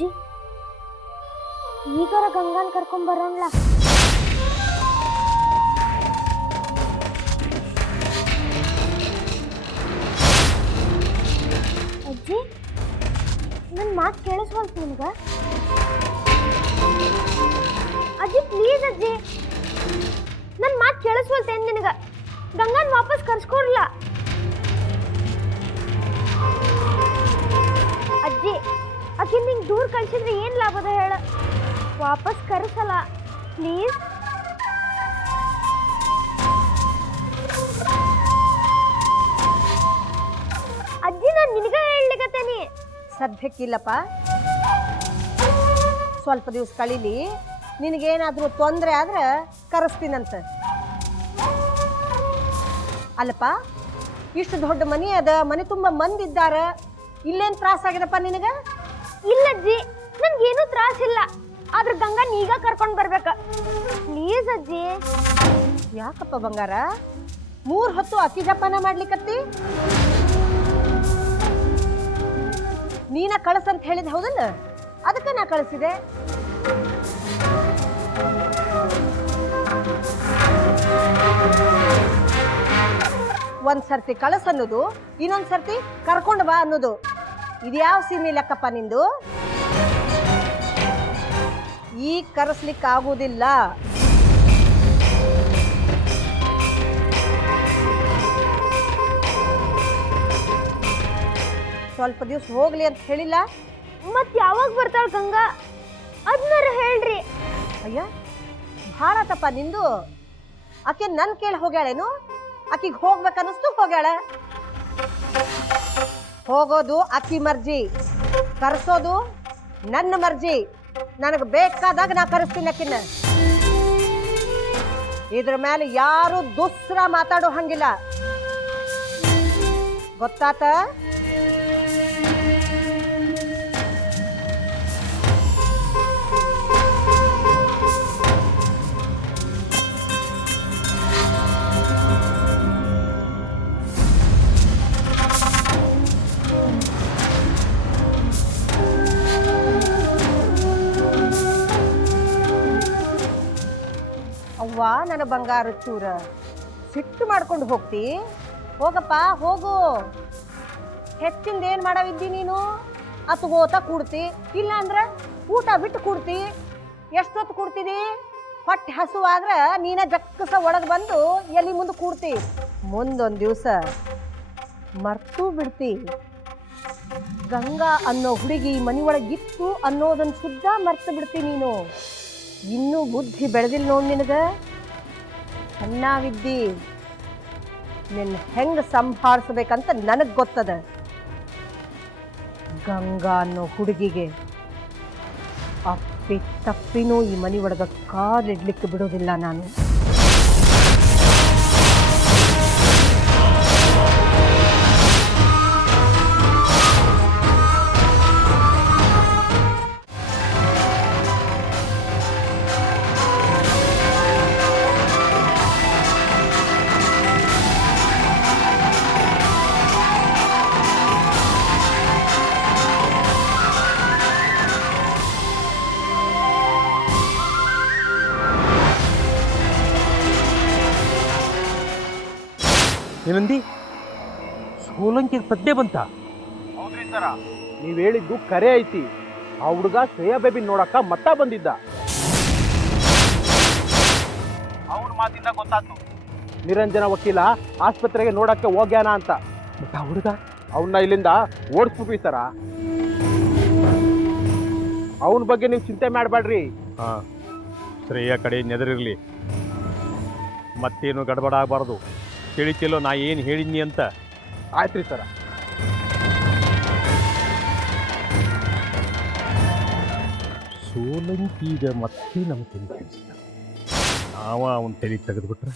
ಅಜ್ಜಿ ಈಗಾರ ಗಂಗಾನ್ ಕರ್ಕೊಂಡ್ ಬರೋಣ್ಲ. ಅಜ್ಜಿ ನನ್ನ ಮಾತು ಕೇಳಿಸ್ವಲ್ತು ನಿಮ್ಗ? ಅಜ್ಜಿ ಪ್ಲೀಸ್ ಅಜ್ಜಿ, ನನ್ನ ಮಾತು ಕೇಳಿಸ್ವಲ್ತೇನು ನಿನಗ? ಗಂಗಾನ್ ವಾಪಸ್ ಕರ್ಸ್ಕೊಡ್ಲ ಅಜ್ಜಿ. ಆಕೆ ನಿಂಗೆ ದೂರ ಕಳ್ಸಿದ್ರೆ ಏನು ಲಾಭದ ಹೇಳ? ವಾಪಸ್ ಕರ್ಸಲ್ಲ ಪ್ಲೀಸ್. ಅಜ್ಜಿ ನಾನು ನಿನಗ ಹೇಳಲಿಕತ್ತೇನಿ. ಸದ್ಯಕ್ಕಿಲ್ಲಪ್ಪ, ಸ್ವಲ್ಪ ದಿವಸ ಕಳೀಲಿ, ನಿನಗೇನಾದರೂ ತೊಂದರೆ ಆದ್ರೆ ಕರೆಸ್ತೀನಂತ. ಅಲ್ಲಪ್ಪ, ಇಷ್ಟು ದೊಡ್ಡ ಮನೆ ಅದ, ಮನೆ ತುಂಬ ಮಂದಿ ಇದ್ದಾರ, ಇಲ್ಲೇನು ತ್ರಾಸ ಆಗ್ಯದಪ್ಪ ನಿನಗ? ಇಲ್ಲಜ್ಜಿ, ನನ್ಗೇನು ತ್ರಾಸಿಲ್ಲ, ಆದ್ರೆ ಗಂಗನ್ ಈಗ ಕರ್ಕೊಂಡು ಬರ್ಬೇಕ ಪ್ಲೀಸ್ ಅಜ್ಜಿ. ಯಾಕಪ್ಪ ಬಂಗಾರ, 3 ಹೊತ್ತು ಅಕ್ಕಿ ಜಪಾನ ಮಾಡ್ಲಿಕ್ಕತ್ತಿ? ನೀನ ಕಳಿಸಂತ ಹೇಳಿದ ಹೌದಲ್ಲ, ಅದಕ್ಕೆ ನಾ ಕಳಿಸಿದೆ. ಒಂದ್ ಸರ್ತಿ ಕಳಸ್ ಅನ್ನೋದು, ಇನ್ನೊಂದ್ ಸರ್ತಿ ಕರ್ಕೊಂಡು ಬಾ ಅನ್ನೋದು, ಇದ್ಯಾವ ಸೀಮೆ ಲೆಕ್ಕಪ್ಪ ನಿಂದು? ಈಗ ಕರೆಸ್ಲಿಕ್ಕೆ ಆಗುವುದಿಲ್ಲ. ಸ್ವಲ್ಪ ದಿವಸ ಹೋಗ್ಲಿ ಅಂತ ಹೇಳಿಲ್ಲ? ಮತ್ ಯಾವಾಗ ಬರ್ತಾಳ ಗಂಗಾ ಅದನ್ನಾರ ಹೇಳ್ರಿ. ಅಯ್ಯ ಭಾಳ ತಪ್ಪ ನಿಂದು. ಆಕೆ ನನ್ ಕೇಳಿ ಹೋಗ್ಯಾಳೇನು? ಆಕಿಗೆ ಹೋಗ್ಬೇಕನ್ನಿಸ್ತು ಹೋಗ್ಯಾಳ. ಹೋಗೋದು ಅಕ್ಕಿ ಮರ್ಜಿ, ಕರೆಸೋದು ನನ್ನ ಮರ್ಜಿ. ನನಗೆ ಬೇಕಾದಾಗ ನಾ ಕರೆಸ್ತೀನಿ ಅಕ್ಕಿನ. ಇದ್ರ ಮೇಲೆ ಯಾರು ದುಸ್ರ ಮಾತಾಡೋ ಹಂಗಿಲ್ಲ, ಗೊತ್ತಾತ? ಅವ್ವ ನನ್ನ ಬಂಗಾರ ಚೂರ, ಸಿಟ್ಟು ಮಾಡ್ಕೊಂಡು ಹೋಗ್ತಿ? ಹೋಗಪ್ಪ ಹೋಗು. ಹೆಚ್ಚಿಂದ ಏನು ಮಾಡವಿದ್ದಿ ನೀನು? ಅತ್ಗೋತ ಕೂಡ್ತಿ, ಇಲ್ಲ ಅಂದ್ರೆ ಊಟ ಬಿಟ್ಟು ಕೂಡ್ತಿ. ಎಷ್ಟೊತ್ತು ಕೂಡ್ತಿದಿ? ಹೊಟ್ಟೆ ಹಸು ಆದ್ರೆ ನೀನ ಜಕ್ಕಸ ಒಳಗೆ ಬಂದು ಎಲ್ಲಿ ಮುಂದೆ ಕೂಡ್ತಿ. ಮುಂದೊಂದು ದಿವಸ ಮರ್ತು ಬಿಡ್ತಿ. ಗಂಗಾ ಅನ್ನೋ ಹುಡುಗಿ ಮನೆ ಒಳಗಿತ್ತು ಅನ್ನೋದನ್ನು ಶುದ್ಧ ಮರ್ತು ಬಿಡ್ತಿ ನೀನು. ಇನ್ನೂ ಬುದ್ಧಿ ಬೆಳೆದಿಲ್ಲ ನೋಡಿ ನಿನಗ. ಚೆನ್ನಾಗಿದ್ದಿ, ನಿನ್ನ ಹೆಂಗೆ ಸಂಭಾಳಿಸ್ಬೇಕಂತ ನನಗೆ ಗೊತ್ತದ. ಗಂಗಾ ಅನ್ನೋ ಹುಡುಗಿಗೆ ಅಪ್ಪಿ ತಪ್ಪಿನೂ ಈ ಮನೆ ಒಳಗೆ ಕಾಲಿಡ್ಲಿಕ್ಕೆ ಬಿಡೋದಿಲ್ಲ ನಾನು. ಏನಂದಿ? ಸೋಲಂಕಿಗೆ ಪದ್ಯ ಬಂತ? ಹೌದ್ರಿ ಸರ, ನೀವ್ ಹೇಳಿದ್ದು ಕರೆ ಐತಿ. ಆ ಹುಡುಗ ಶ್ರೇಯಾ ಬೇಬಿ ನೋಡಕ್ಕ ಮತ್ತ ಬಂದಿದ್ದ. ಅವ್ರ ಮಾತಿಂದ ಗೊತ್ತಾಯ್ತು ನಿರಂಜನ ವಕೀಲ ಆಸ್ಪತ್ರೆಗೆ ನೋಡಕ್ಕೆ ಹೋಗ್ಯಾನ ಅಂತ. ಮತ್ತ ಆ ಹುಡುಗ ಅವನ್ನ ಇಲ್ಲಿಂದ ಓಡಿಸ್ಬಿಟ್ವಿ ಸರ. ಅವನ ಬಗ್ಗೆ ನೀವು ಚಿಂತೆ ಮಾಡಬೇಡ್ರಿ. ಹಾ, ಶ್ರೇಯ ಕಡೆ ನೆದರಿರ್ಲಿ, ಮತ್ತೇನು ಗಡಬಡ ಆಗಬಾರ್ದು. ತಿಳಿತಿಲ್ಲೋ ನಾ ಏನು ಹೇಳಿದ್ನಿ ಅಂತ? ಆಯ್ತ್ರಿ ಸರ. ಸೋಲಂಕೀಗ ಮತ್ತೆ ನಮ್ಮ ತಲೆ ಕೆಡಿಸಿದ. ನಾವ ಅವನ ತಲೆ ತೆಗೆದುಬಿಟ್ರೆ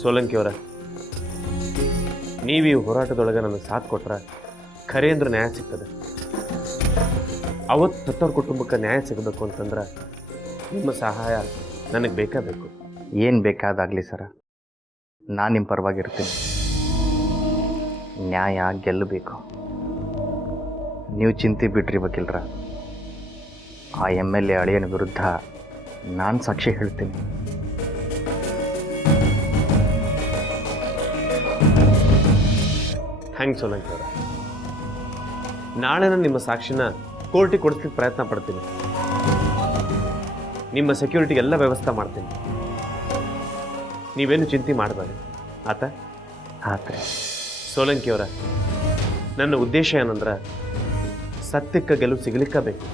ಸೋಲಂಕಿ ಅವರ ನೀವು ಈ ಹೋರಾಟದೊಳಗೆ ನನಗೆ ಸಾಥ್ ಕೊಟ್ರೆ ಖರೆ ಅಂದ್ರೆ ನ್ಯಾಯ ಸಿಗ್ತದೆ. ಅವತ್ತು ಸತ್ತವ್ರ ಕುಟುಂಬಕ್ಕೆ ನ್ಯಾಯ ಸಿಗಬೇಕು ಅಂತಂದ್ರೆ ನಿಮ್ಮ ಸಹಾಯ ನನಗೆ ಬೇಕಾಗಬೇಕು. ಏನು ಬೇಕಾದಾಗಲಿ ಸರ, ನಾನು ನಿಮ್ಮ ಪರವಾಗಿರ್ತೀನಿ. ನ್ಯಾಯ ಗೆಲ್ಲಬೇಕು. ನೀವು ಚಿಂತೆ ಬಿಡ್ರಿ ವಕೀಲ್ರ. ಆ MLA ಅಳಿಯನ ವಿರುದ್ಧ ನಾನು ಸಾಕ್ಷಿ ಹೇಳ್ತೀನಿ. ಥ್ಯಾಂಕ್ಸ್ ಸೋಲಂಕಿ ಅವರ. ನಾಳೆ ನಾನು ನಿಮ್ಮ ಸಾಕ್ಷಿನ ಕೋರ್ಟಿಗೆ ಕೊಡಿಸ್ಲಿಕ್ಕೆ ಪ್ರಯತ್ನ ಪಡ್ತೀನಿ. ನಿಮ್ಮ ಸೆಕ್ಯೂರಿಟಿಗೆ ಎಲ್ಲ ವ್ಯವಸ್ಥೆ ಮಾಡ್ತೀನಿ. ನೀವೇನು ಚಿಂತೆ ಮಾಡಬೇಡಿ ಆತ. ಆತ್ರೆ ಸೋಲಂಕಿ ಅವರ, ನನ್ನ ಉದ್ದೇಶ ಏನಂದ್ರೆ ಸತ್ಯಕ್ಕೆ ಗೆಲುವು ಸಿಗಲಿಕ್ಕ ಬೇಕು.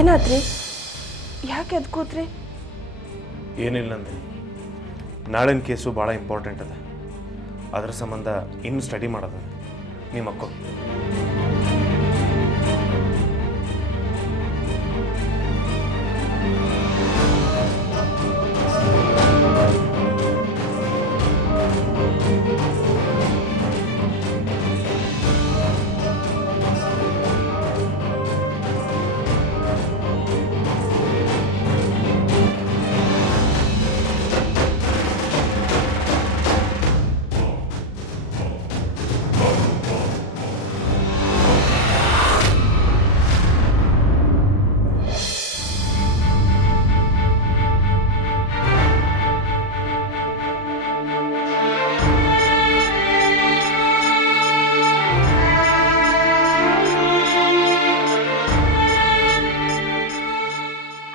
ಏನಾದ್ರಿ? ಯಾಕೆ ಎದ್ದು ಕೂತ್ರಿ? ಏನಿಲ್ಲ ಅಂದ್ರೆ ನಾಳಿನ ಕೇಸು ಭಾಳ ಇಂಪಾರ್ಟೆಂಟ್ ಅದ. ಅದ್ರ ಸಂಬಂಧ ಇನ್ನು ಸ್ಟಡಿ ಮಾಡೋದ. ನಿಮ್ಮ ಮಕ್ಕಳು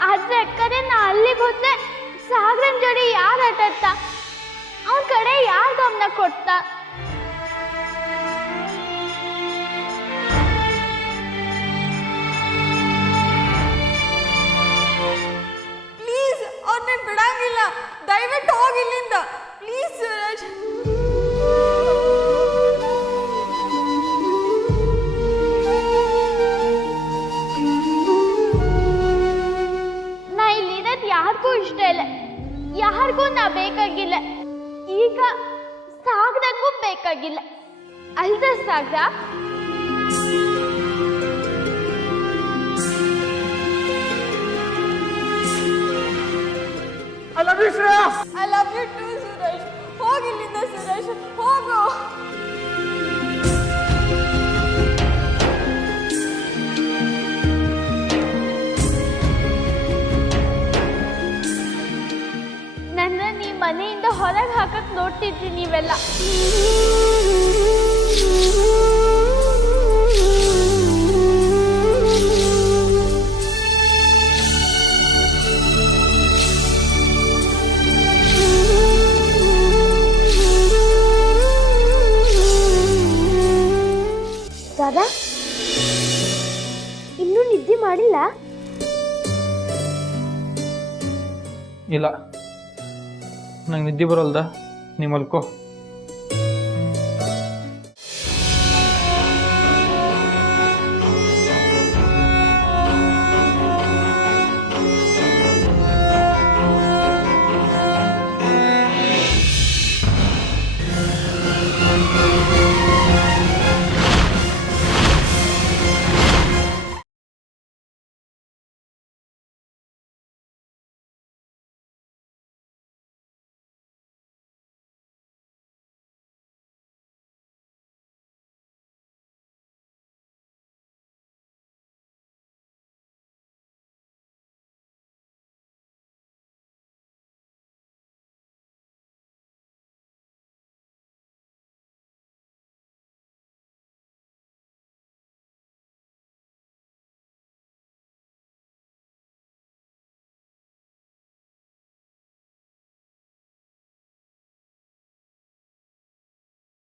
ಆದ್ರೆ ಕರೆ ನಾ ಅಲ್ಲಿಗೆ ಹೋದ್ರೆ ಸಾಗರನ್ ಜೋಡಿ ಯಾರು ಆಟಾಡ್ತಾ, ಅವನ ಕಡೆ ಯಾರು ಗಮನ ಕೊಡ್ತಾ? ಪ್ಲೀಸ್, ಅವ್ರನ್ನ ಬಿಡಂಗಿಲ್ಲ. ದಯವಿಟ್ಟು ಹೋಗಿ ಇಲ್ಲಿಂದ ಪ್ಲೀಸ್ ಸುರೇಶ್. ನಾ ಇಲ್ಲಿರೋದು ಯಾರಿಗೂ ಇಷ್ಟ ಇಲ್ಲ, ಯಾರಿಗೂ ನಾ ಬೇಕಾಗಿಲ್ಲ. ಈಗ ಸಾಗರಕ್ಕೂ ಬೇಕಾಗಿಲ್ಲ ಅಲ್ದ Sagar? I love you too Suresh. ಹೋಗಿ ಇಲ್ಲಿಂದ ಸುರೇಶ್, ಹೋಗು. ನನ್ನ ನೀ ಮನೆಯಿಂದ ಹೊರಗೆ ಹಾಕಕ್ ನೋಡ್ತಿದ್ರಿ ನೀವೆಲ್ಲ. ದಾದಾ, ಇನ್ನೂ ನಿದ್ದೆ ಮಾಡಿಲ್ಲ? ಇಲ್ಲ, ನಂಗೆ ನಿದ್ದೆ ಬರೋಲ್ದ. ನೀವು ಮಲ್ಕೋ.